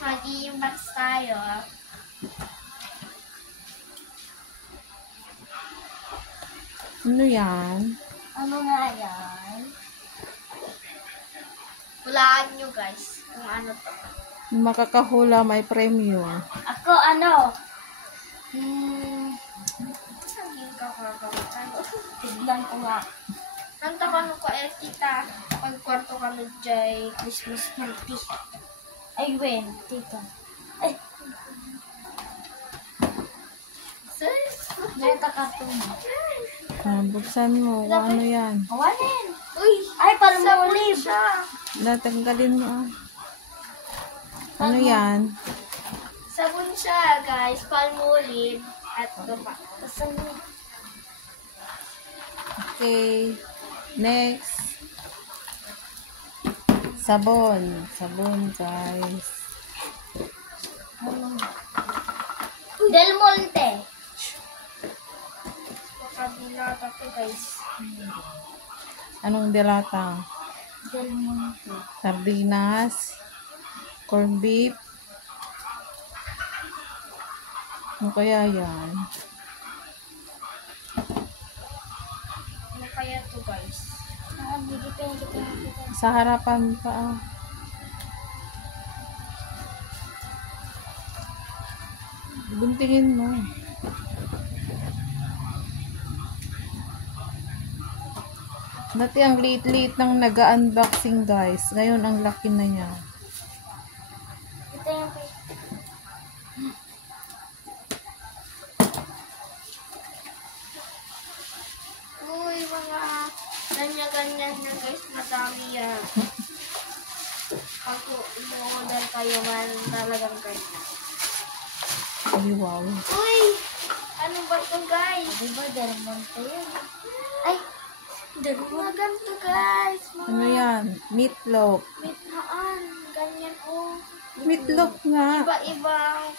mag-i-inbox tayo. Ano yan? Ano nga yan? Hulaan nyo guys kung ano to. Makakahula may premyo. Ako ano? Saging ka tignan ko nga. Nanta ka nung kita. Pagkwarto kami dyan, Christmas party. Ay, wen, tita. Ay. Sis, neta ka to. Buksan mo. Ano yan? Awanin. Uy, ay, parang maulim. Natanggalin mo. Ano yan? Sabon siya, guys. Palmolive. At ito pa. Okay. Next. Sabon. Sabon, guys. Del Monte. Makabila ako, guys. Anong dilata? Del Monte. Sardinas. Corned beef. Ano kaya yan? Ano kaya to, guys? Sa harapan pa. Guntingin mo. Dati ang liit-liit ng nag-unboxing, guys. Ngayon ang laki na niya. Ito yung uy, mga ganyan-ganyan na guys, madami yan. Pag i-order kayo man talagang ganyan. Ay, wow. Uy! Ano ba ito guys? Diba Del Monte yun? Ay! Del Monte. Ganito guys. Ano yan? Meatloaf. Mithaan. Ganyan oh. Meatloaf nga. Iba-ibang.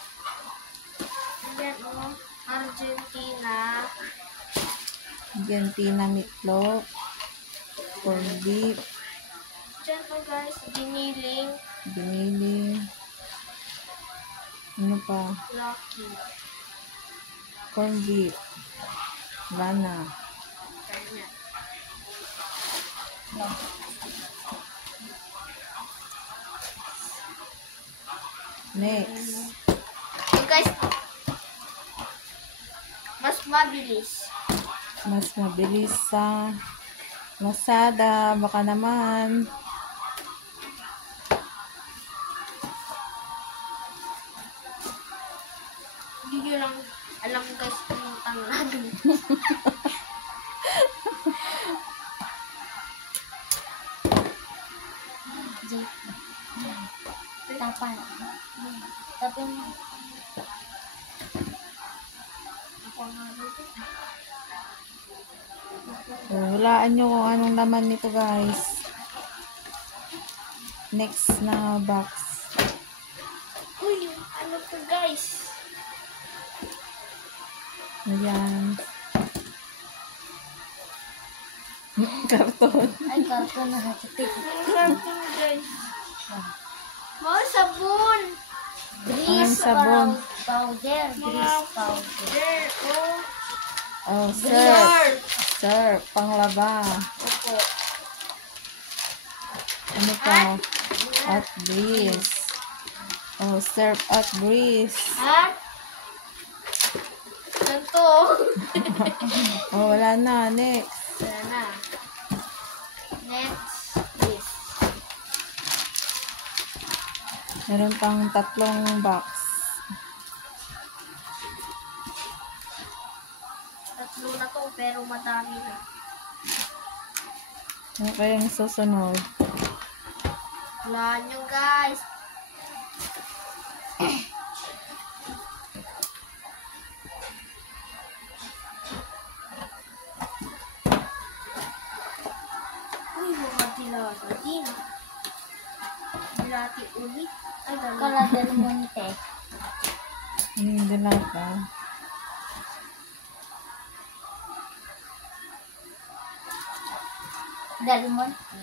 Ganyan oh. Argentina. Argentina meatloaf. Corned beef. Diyan po guys. Giniling. Binili. Ano pa? Lucky. Corned beef. Wala na. Ganyan. Next. So guys, mas mabilis. Mas mabilis sa Lazada. Baka naman. Hindi nyo lang alam guys kung tanglado. Tapan. Tapan mo. Ako nga dito. Hulaan nyo kung anong laman nito, guys. Next na box. Uy, ano to guys? Ayan. Karton. Ay, karton na hatitik. Karton guys. Mga sabon. Anong sabon? Powder. Grease powder. Oh. Oh, surf. Surf. Panglaba. Opo. Ano pa? At breeze. Oh, surf at breeze. At? Ganito. Oh, wala na. Next. Wala na. Next is. Meron pang 3 box. Tatlo na to pero madami na. Ano kayang susunod? Wala nyo guys. Uy, mga dilata din. Dilati ulit. Ay, Cala del Monte. Ano yung dilata? Del Monte.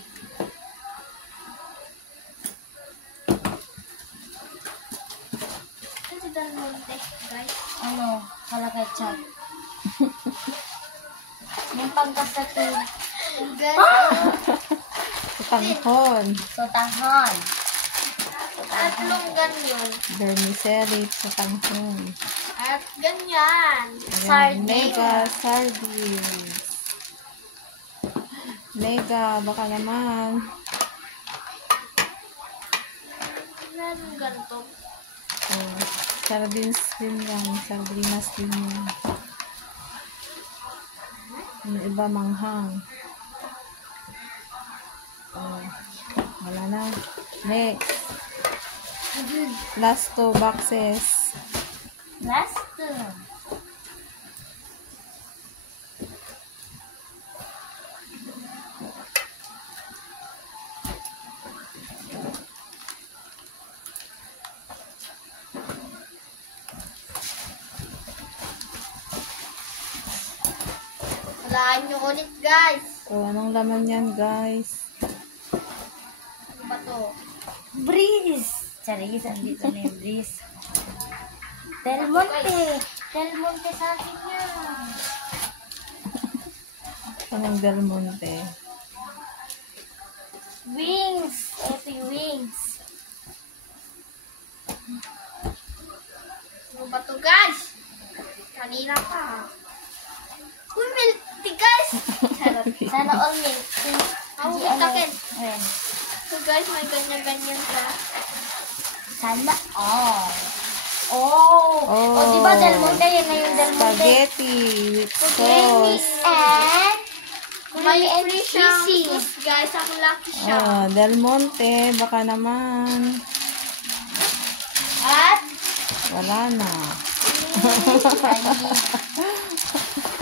Del Monte, guys. Ano? Kalagay chat. Yung pagkasatin. Guys, Tanghon. Sotahon. tatlong ganyan. Vermicelli sa tanghon. At ganyan. Ayan, mega sardines. Mega, baka naman. Meron ganito. Oh, sardines din yan. Sardinas din yan. Yung iba manghang. Oh, wala na. Next. Last 2 boxes. Last two. Walaan nyo ulit, guys. So, anong laman yan, guys? Ano ba to? Breeze. Charis, andito na yung breeze. Del Monte. Del Monte sa akin yan. Anong Del Monte? Wings. Ito yung wings. Ano ba to, guys? Kanina pa. Uy, milk tea, guys. Sana all milk. Ako, kitakin. Ayan. So, guys, may ganyan-ganyan pa. Sana all. Oh. Oh. Oh, di ba Del Monte? Yan na yung Del Monte. Spaghetti with Spaghetti sauce. and May and free siyang cheesy. sauce, guys. Ako lucky siya. Oh, Del Monte, baka naman. At Wala na.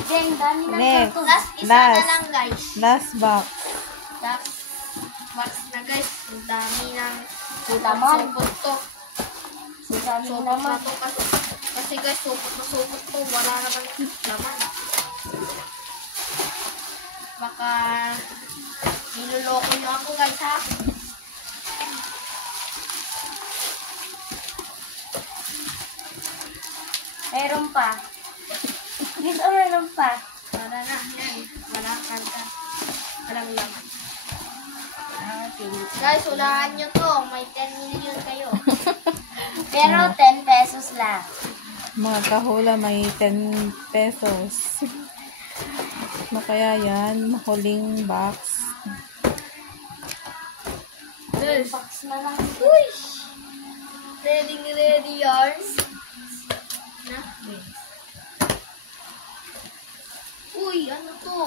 then, dami ng Next. karton. Last, isa Last. na lang, guys. Last box. Last box na, guys. Ang dami ng Laman. supot to. Dami Supot naman. na to kasi guys, supot na supot to. Wala naman laman. Baka niloloko nyo ako, guys, ha? Meron pa. Gusto meron pa. Wala na, yan. Wala kanta. Walang laman. Guys, hulaan nyo to. May 10 million kayo. Pero 10 pesos lang. Mga kahula may 10 pesos. Ano kaya yan? Huling box. Guys, Box na lang. uy! Ready yarns. Na? Uy, ano to?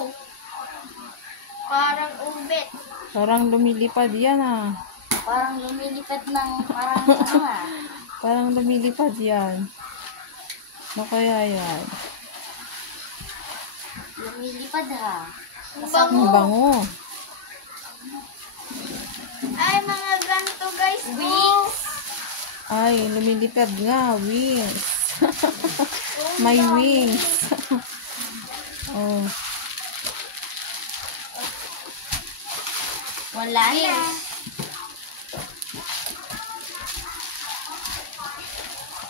Parang umbet. Parang lumilipad yan ah. Parang lumilipad ng parang ano ah. Parang lumilipad yan. Ano kaya yan? Lumilipad ha. Ang Ang bango. bango. Ay, mga ganito, guys. Wings. Ay, lumilipad nga. Wings. Oh, May dami. wings. Oh. Wala na. Wings.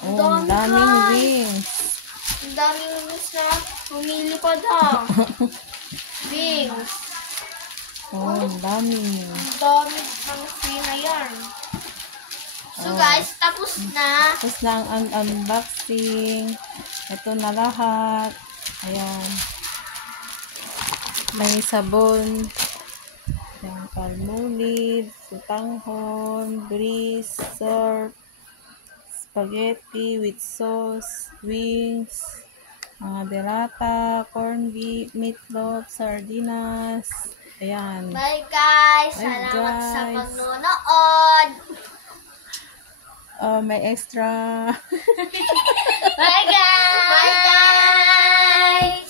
Oh, Dami, daming guys. wings. Ang daming wings na humilipad, ha. Wings. Oh, ang dami. Ang dami ng free na yan. So, Oh. guys, tapos na. Tapos na ang unboxing. Ito na lahat. Ayan. May sabon. Ayan, palmolive, sutanghon, breeze, surf, spaghetti with sauce, wings, mga delata, corned beef, meatloaf, sardinas. Ayan. Bye, guys. Bye, Salamat sa guys. pagnunood. May extra. Bye guys! Bye, guys.